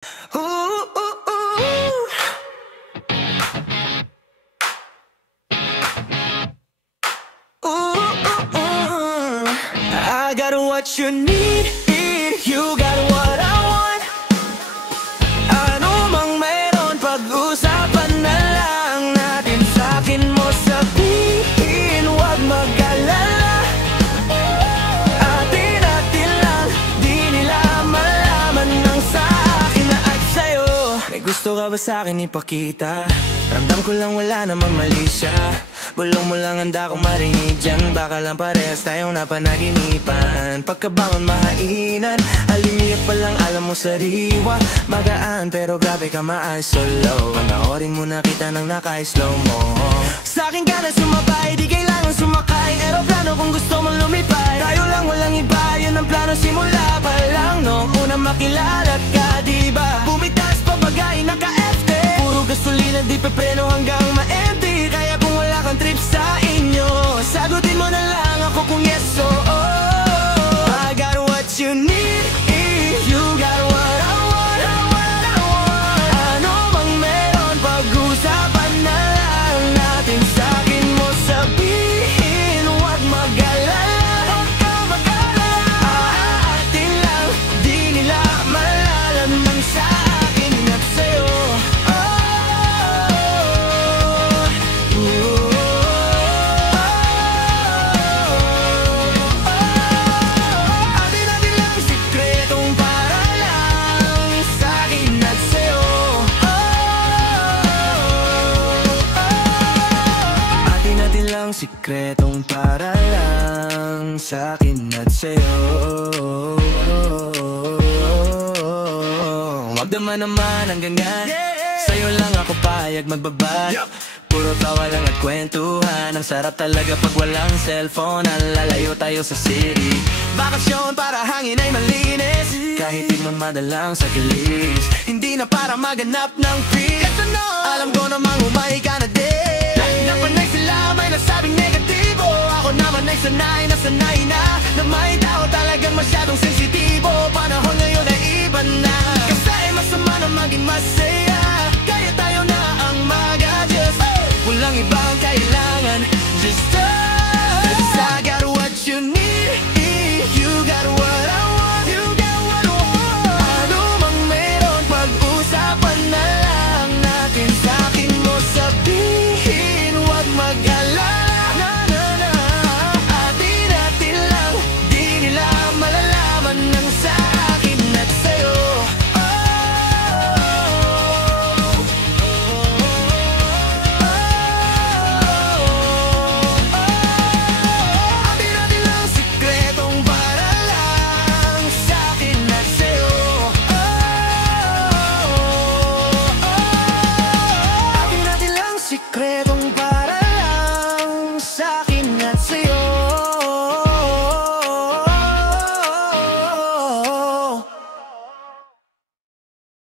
Ooh, ooh, ooh. Ooh, ooh, ooh. I got what you need, you got what I want. Ano mang meron, pag-usapan na lang natin. Sa'kin mo sabihin, huwag mag-alala. Atin-atin lang, di nila malaman ng sa'kin na at sa'yo. May gusto ka ba sa'kin ipakita? Ramdam ko lang wala namang mali siya. Bulong mo lang handa kong marinig dyan. Baka lang parehas tayong napanaginipan. Pagkabangon mahainan, alimiyak pa lang alam mo sariwa. Magaan pero grabe ka maayos solo. Panoorin mo na kita nang naka-slow mo. Sa'kin ka na sumabay, di kailangan sumakay. Aeroplano kung gusto mo lumipay. Tayo lang walang iba, yun ang plano simula pa lang. Noong unang makilala ka, diba? Bumitaas pa bagay, naka-FT. Puro gasolina, di pepreno hanggang ma-empty. Kaya kung wala kang trip sa inyo, sagutin mo na lang ako kung yes o oh. I got what you need, you got what I want, Ano bang meron, pag-usapan na lang natin. Sa'kin mo sabihin, huwag mag-alala. Aatin lang, di nila malalaman sa'kin at sa'yo. Sikretong para lang sa'kin at sa'yo. Wag naman ang ganyan, sa'yo lang ako payag magbabad. Puro tawa lang at kwentuhan. Ang sarap talaga pag walang cellphone. Lalayo tayo sa city, bakasyon para hangin ay malinis. Kahit di madalang sa kilis, hindi na para maganap ng peace. Alam ko namang umay ka na din. Napanay sila may nasabing negatibo. Ako naman ay sanay na may tao talagang masyadong sensitibo. Panahon ngayon ay iba na.